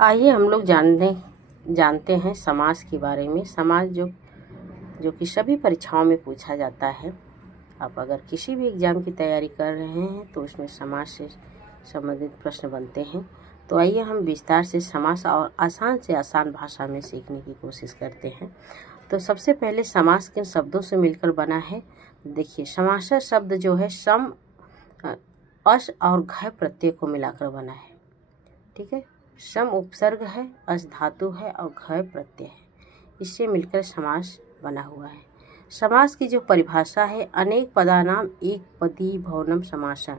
आइए हम लोग जानते हैं समास के बारे में। समास जो कि सभी परीक्षाओं में पूछा जाता है। आप अगर किसी भी एग्ज़ाम की तैयारी कर रहे हैं तो उसमें समास से संबंधित प्रश्न बनते हैं। तो आइए हम विस्तार से समास और आसान से आसान भाषा में सीखने की कोशिश करते हैं। तो सबसे पहले समास किन शब्दों से मिलकर बना है? देखिए, समास शब्द जो है सम, अस और घय प्रत्यय को मिलाकर बना है। ठीक है, सम उपसर्ग है, अस धातु है और घय प्रत्यय है। इससे मिलकर समास बना हुआ है। समास की जो परिभाषा है, अनेक पदानाम एक पदी भवनम समासः,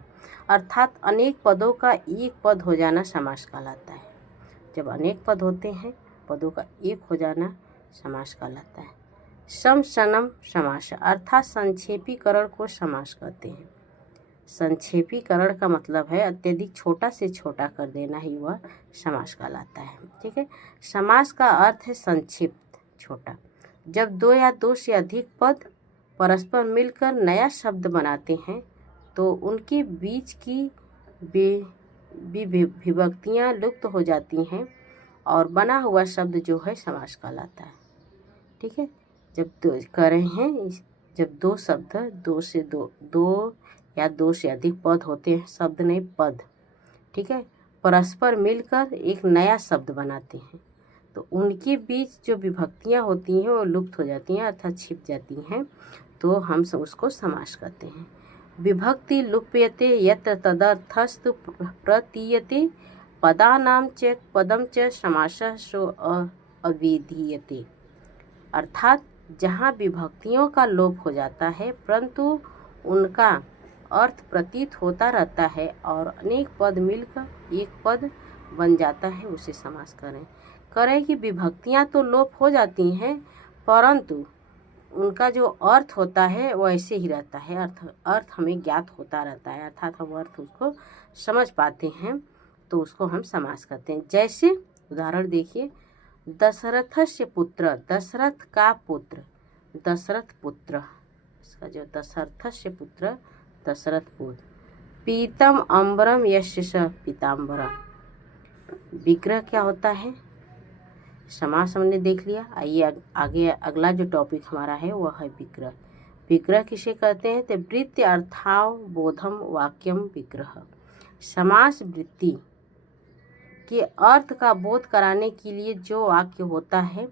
अर्थात अनेक पदों का एक पद हो जाना समास कहलाता है। जब अनेक पद होते हैं, पदों का एक हो जाना समास कहलाता है। सम सनम समास, अर्थात संक्षेपीकरण को समास कहते हैं। संक्षेपीकरण का मतलब है अत्यधिक छोटा से छोटा कर देना ही वह समास कहलाता है। ठीक है, समास का अर्थ है संक्षिप्त, छोटा। जब दो या दो से अधिक पद परस्पर मिलकर नया शब्द बनाते हैं तो उनके बीच की विभक्तियाँ लुप्त हो जाती हैं और बना हुआ शब्द जो है समास कहलाता है। ठीक है, जब दो शब्द दो या दो से अधिक पद होते हैं, शब्द नहीं पद, ठीक है, परस्पर मिलकर एक नया शब्द बनाते हैं तो उनके बीच जो विभक्तियाँ होती हैं वो लुप्त हो जाती हैं, अर्थात छिप जाती हैं, तो हम उसको समास कहते हैं। विभक्ति लुप्यते यत्र तदर्थस्तु प्रतीयते पदानां च पदम च समासः सो अविधीयते, अर्थात जहाँ विभक्तियों का लोप हो जाता है परंतु उनका अर्थ प्रतीत होता रहता है और अनेक पद मिलकर एक पद बन जाता है, उसे समास करें कि विभक्तियाँ तो लोप हो जाती हैं परंतु उनका जो अर्थ होता है वो ऐसे ही रहता है, अर्थ हमें ज्ञात होता रहता है, अर्थात हम अर्थ उसको समझ पाते हैं, तो उसको हम समास करते हैं। जैसे उदाहरण देखिए, दशरथस्य पुत्र, दशरथ का पुत्र, दशरथ पुत्र, इसका जो दशरथस्य पुत्र दशरथ पुत्र। पीतम अम्बरम यस्य स पीताम्बरम, विग्रह क्या होता है? समास हमने देख लिया। आइए आगे अगला जो टॉपिक हमारा है वह है विग्रह। विग्रह किसे कहते हैं? तो वृत्ति अर्थावबोधम वाक्यम विग्रह। समास वृत्ति के अर्थ का बोध कराने के लिए जो वाक्य होता है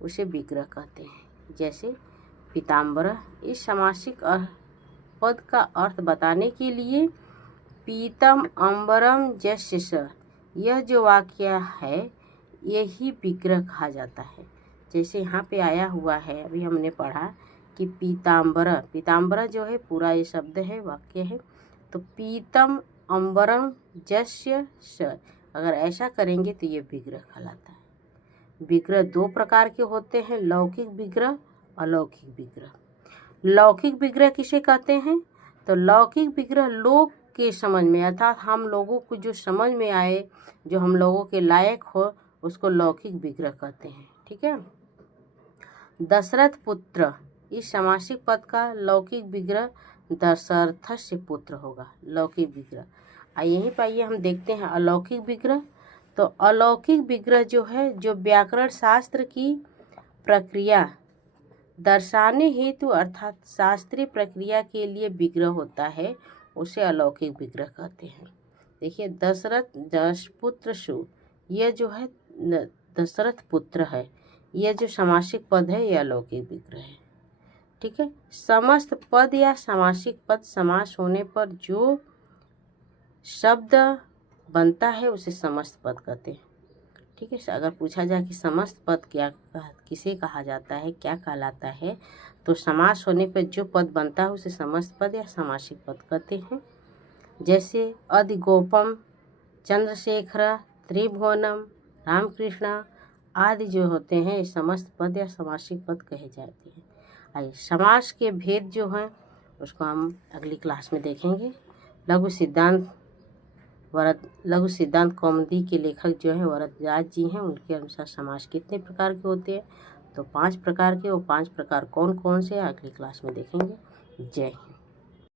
उसे विग्रह कहते हैं। जैसे पीताम्बर, इस समासिक पद का अर्थ बताने के लिए पीतम अम्बरम यस्य स, यह जो वाक्य है यही विग्रह कहा जाता है। जैसे यहाँ पे आया हुआ है, अभी हमने पढ़ा कि पीताम्बर जो है पूरा ये शब्द है, वाक्य है, तो पीतम अम्बरम यस्य स, अगर ऐसा करेंगे तो ये विग्रह कहलाता है। विग्रह दो प्रकार के होते हैं, लौकिक विग्रह, अलौकिक विग्रह। लौकिक विग्रह किसे कहते हैं? तो लौकिक विग्रह लोग के समझ में, अर्थात हम लोगों को जो समझ में आए, जो हम लोगों के लायक हो, उसको लौकिक विग्रह कहते हैं। ठीक है, दशरथ पुत्र, इस समासिक पद का लौकिक विग्रह दशरथस्य पुत्र होगा, लौकिक विग्रह। यहीं पर आइए हम देखते हैं अलौकिक विग्रह। तो अलौकिक विग्रह जो है, जो व्याकरण शास्त्र की प्रक्रिया दर्शाने हेतु अर्थात शास्त्रीय प्रक्रिया के लिए विग्रह होता है, उसे अलौकिक विग्रह कहते हैं। देखिए, दशरथ दशपुत्र सु, यह जो है दशरथ पुत्र है, यह जो समासिक पद है यह अलौकिक विग्रह है। ठीक है, समस्त पद या समासिक पद समास होने पर जो शब्द बनता है उसे समस्त पद कहते हैं। ठीक है, अगर पूछा जाए कि समस्त पद किसे कहा जाता है, क्या कहलाता है, तो समास होने पर जो पद बनता है उसे समस्त पद या समासिक पद कहते हैं। जैसे अधिगोपम, चंद्रशेखर, त्रिभुवनम, रामकृष्ण आदि जो होते हैं ये समस्त पद या समासिक पद कहे जाते हैं। आइए समास के भेद जो हैं उसको हम अगली क्लास में देखेंगे। लघु सिद्धांत कौमुदी के लेखक जो हैं वरदराज जी हैं, उनके अनुसार समास कितने प्रकार के होते हैं? तो 5 प्रकार के। वो 5 प्रकार कौन कौन से अगली क्लास में देखेंगे। जय हिंद।